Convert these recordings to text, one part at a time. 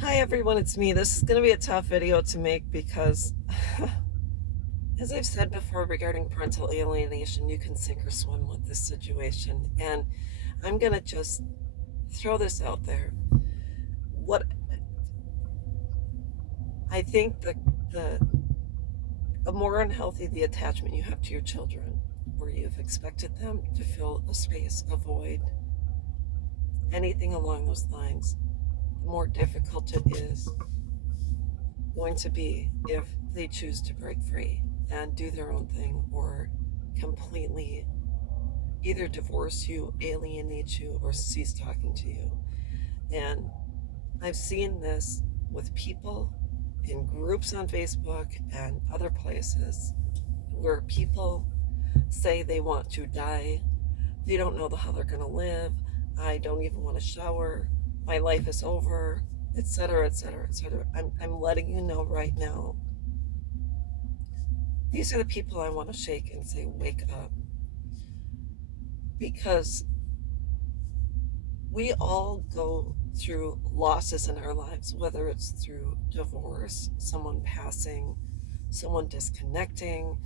Hi everyone, it's me. This is going to be a tough video to make because, as I've said before regarding parental alienation, you can sink or swim with this situation. And I'm going to just throw this out there. What I think the more unhealthy the attachment you have to your children, where you've expected them to fill a space, a void, anything along those lines, the more difficult it is going to be if they choose to break free and do their own thing or completely either divorce you, alienate you, or cease talking to you. And I've seen this with people in groups on Facebook and other places where people say they want to die. They don't know how they're going to live. I don't even want to shower. My life is over, etc., etc., etc. I'm letting you know right now. These are the people I want to shake and say, wake up. Because we all go through losses in our lives, whether it's through divorce, someone passing, someone disconnecting.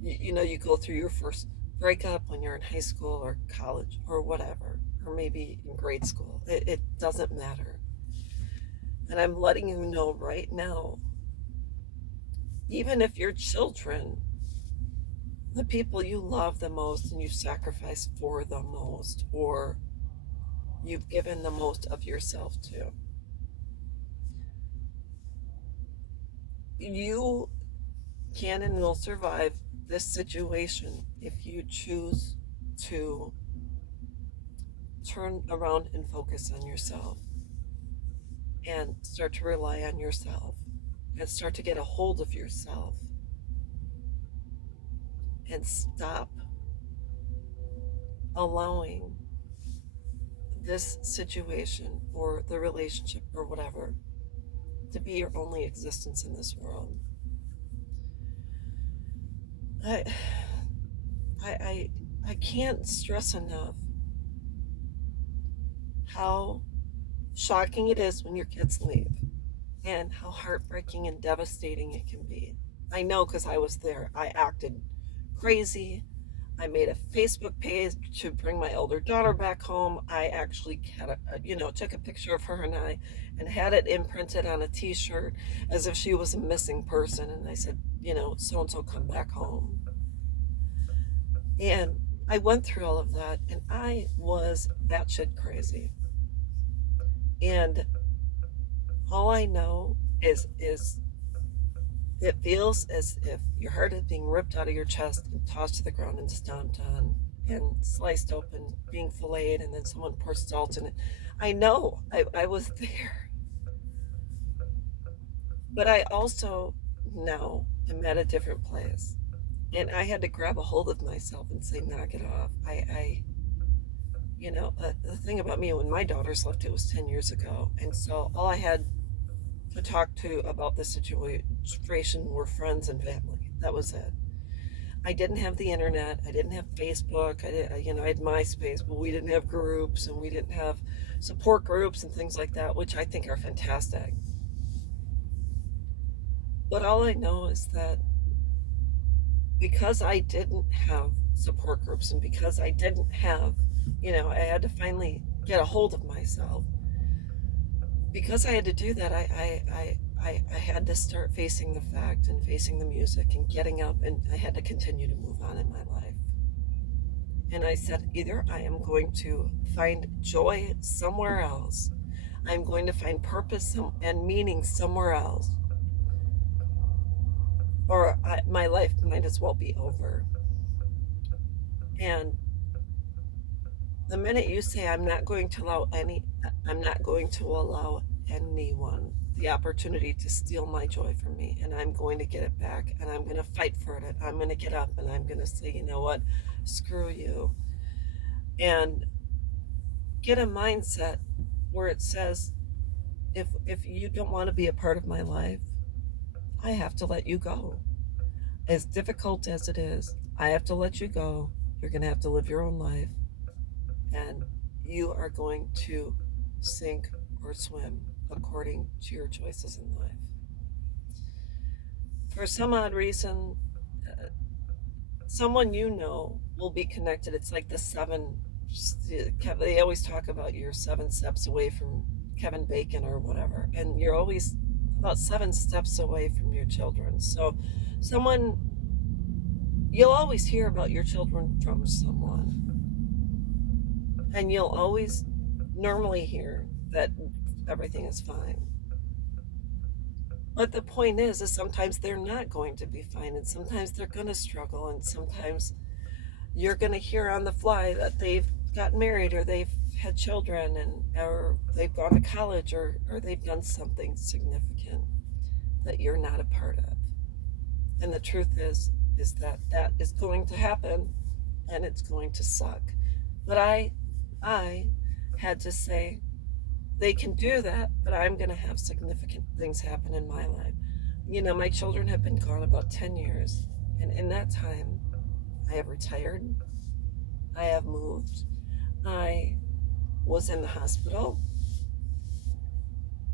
You go through your first breakup when you're in high school or college or whatever, or maybe in grade school. It doesn't matter. And I'm letting you know right now, even if your children, the people you love the most and you sacrifice for the most, or you've given the most of yourself to, you can and will survive this situation if you choose to turn around and focus on yourself and start to rely on yourself and start to get a hold of yourself and stop allowing this situation or the relationship or whatever to be your only existence in this world. I I I can't stress enough how shocking it is when your kids leave and how heartbreaking and devastating it can be. I know because I was there. I acted crazy. I made a Facebook page to bring my older daughter back home. I actually had took a picture of her and I and had it imprinted on a t-shirt as if she was a missing person. And I said, so and so come back home. And I went through all of that and I was batshit crazy. And all I know is it feels as if your heart is being ripped out of your chest and tossed to the ground and stomped on and sliced open, being filleted, and then someone pours salt in it. I know, I was there. But I also now am at a different place. And I had to grab a hold of myself and say, knock it off. The thing about me, when my daughters left, it was 10 years ago. And so all I had to talk to about the situation were friends and family. That was it. I didn't have the internet. I didn't have Facebook. I had MySpace, but we didn't have groups and we didn't have support groups and things like that, which I think are fantastic. But all I know is that because I didn't have support groups and because I didn't have, I had to finally get a hold of myself. Because I had to do that, I had to start facing the fact and facing the music and getting up, and I had to continue to move on in my life. And I said, either I am going to find joy somewhere else, I'm going to find purpose and meaning somewhere else, or my life might as well be over. And the minute you say I'm not going to allow anyone the opportunity to steal my joy from me, and I'm going to get it back, and I'm going to fight for it, I'm going to get up and I'm going to say, you know what, screw you, and get a mindset where it says, if you don't want to be a part of my life, I have to let you go. As difficult as it is, I have to let you go. You're going to have to live your own life, and you are going to sink or swim according to your choices in life. For some odd reason, someone you know will be connected. It's like the seven, they always talk about you're 7 steps away from Kevin Bacon or whatever, and you're always about 7 steps away from your children. So someone, you'll always hear about your children from someone, and you'll always normally hear that everything is fine. But the point is sometimes they're not going to be fine, and sometimes they're going to struggle, and sometimes you're going to hear on the fly that they've got married, or they've had children, or they've gone to college, or they've done something significant that you're not a part of. And the truth is that that is going to happen, and it's going to suck. But I had to say, they can do that, but I'm going to have significant things happen in my life. My children have been gone about 10 years, and in that time, I have retired, I have moved, I was in the hospital,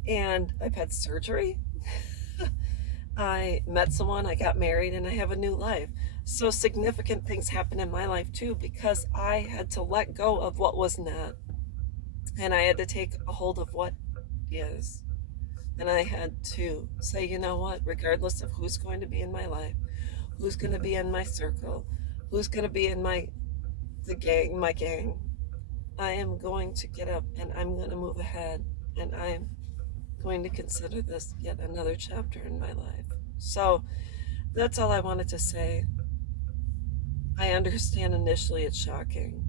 and I've had surgery. I met someone, I got married, and I have a new life. So significant things happen in my life too, because I had to let go of what was not. And I had to take a hold of what is. And I had to say, you know what, regardless of who's going to be in my life, who's going to be in my circle, who's going to be in my gang, I am going to get up and I'm going to move ahead, and I'm going to consider this yet another chapter in my life. So that's all I wanted to say. I understand initially it's shocking.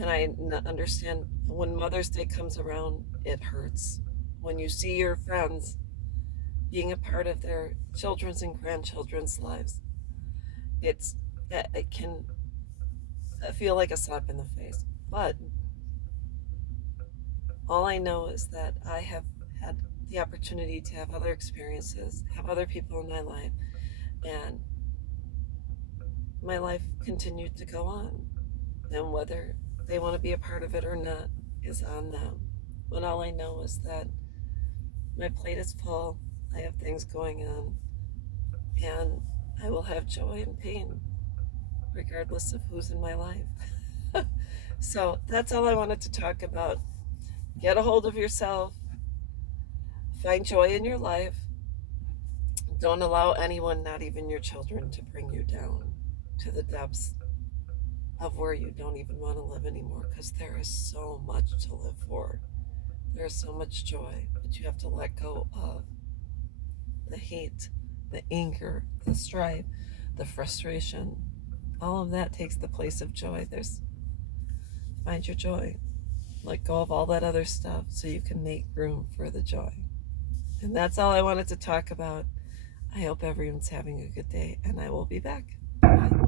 And I understand when Mother's Day comes around, it hurts. When you see your friends being a part of their children's and grandchildren's lives, it can feel like a slap in the face. But all I know is that I have had the opportunity to have other experiences, have other people in my life, and my life continued to go on. And whether they want to be a part of it or not is on them. But all I know is that my plate is full, I have things going on, and I will have joy and pain regardless of who's in my life. So that's all I wanted to talk about. Get a hold of yourself, find joy in your life. Don't allow anyone, not even your children, to bring you down to the depths of where you don't even want to live anymore, because there is so much to live for. There is so much joy, but you have to let go of the hate, the anger, the strife, the frustration. All of that takes the place of joy. Find your joy. Let go of all that other stuff so you can make room for the joy. And that's all I wanted to talk about. I hope everyone's having a good day, and I will be back. Bye.